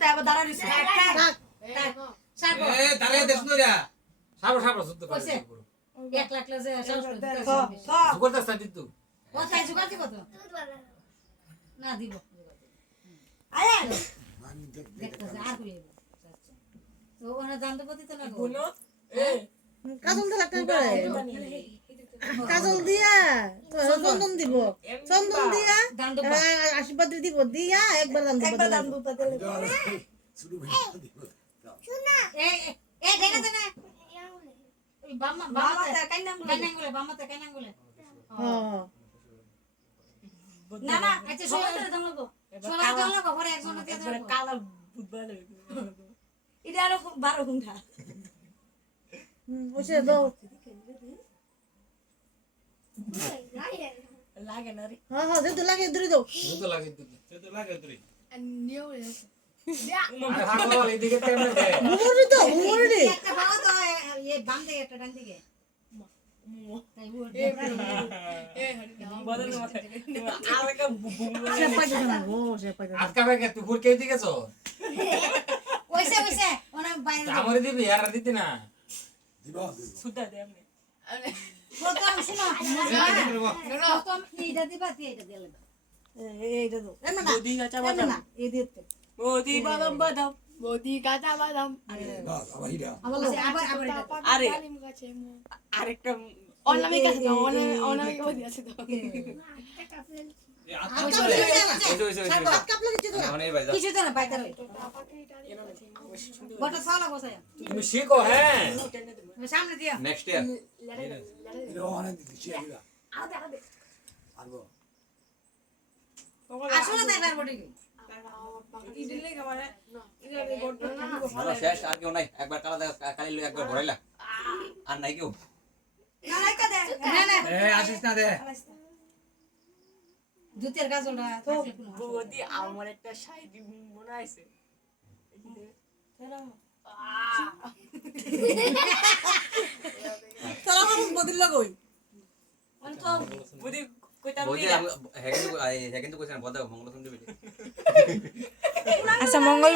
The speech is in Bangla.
তাই আবার দাঁড়া দিছে এ দাঁড়িয়ে দেশ নইরা সাবো সাবো শুদ্ধ করে 1 লাখ লাজে সাহস জুগর দাস দিতু ও তাই জুগার দিব তো না দিব আয় দেখতেছে আর কইব তো ওনা জানতে পতি তো না বলো কাজল দিলা কেন করে কাজল দিয়া তো চন্দন দিব চন্দন দিয়া দান দেব আশীর্বাদ দিব দিয়া একবার দান দিব একবার দাম দুপা দিলে শুরু হয়ে দিব এ দেখে না ওই বাম্মা বাবা বাম্মা তা কাইনাম কাইনাঙ্গুলে বাম্মা তা কাইনাঙ্গুলে হ্যাঁ না না আচ্ছা সোলা করে দাম লাগবো সোলা দাম লাগবো পরে একজন দিয়ে একবারে দেব কালা বুধবার এটা আরো 12 ঘন্টা ওসে দাও লাগে না রে হ্যাঁ হ্যাঁ যেতে লাগে দূরে দাও শুদ্ধ লাগে দিতু সেটা লাগে তুই আরে হাগো এদিকে কেমনে দে মুমুরি তো মুমুরি একটা বাবা তো এই বাম দিকে একটা ডান দিকে তাই ও বদল মাথা আরেকা বুম সে পাইছে না গো সে পাইছে আজকা ভাগে তুই ফুর কে দিকে ছো ওইসে ওইসে ওনা বাইরে আমারে দিবি আর দিতি না দিব সুদা দে আমনে প্রথম শুনো প্রথম এইটা দিবা এইটা দিয়ে লাগবে এইটা দাও এমন না মোদি গাছা এমন বাদাম না এই দিতে মোদি বাদাম বাদাম মোদি গাছা বাদাম বাস আবার হিরা আবার আবার এটা আরে তালিম গাছে আরেকটা অনামিক আছে তো অনামিক মোদি আছে তো এই আচ্ছা ওই সাত কাপ লাগে দিতে না মানে ভাই যা কিছু তো না পাইতে রই পাপাকে টালি গোটা ছালা বসায় তুমি শিখো হ্যাঁ সামনে দিয়া নেক্সট ইয়ার এটা অনেক দিছি দিবা আরবো আসলে তাই পারবো ঠিক ইডলি খাবারে না শেষ আর কেউ নাই একবার কালা কালি লই একবার ভরাইলা আর নাই কেউ না লাইকা দে না না এ আসিস না দে জুতের গাজলটা থাকলে কোনো মোদি আমার একটা শাড়ি মনে আছে চলো আমার বদিল লাগই অন্ত মোদি কইতাম বলছি হ্যাঁ কিন্তু কইছেন বল দাও মঙ্গলসুন্দর দিবি আচ্ছা মঙ্গলবার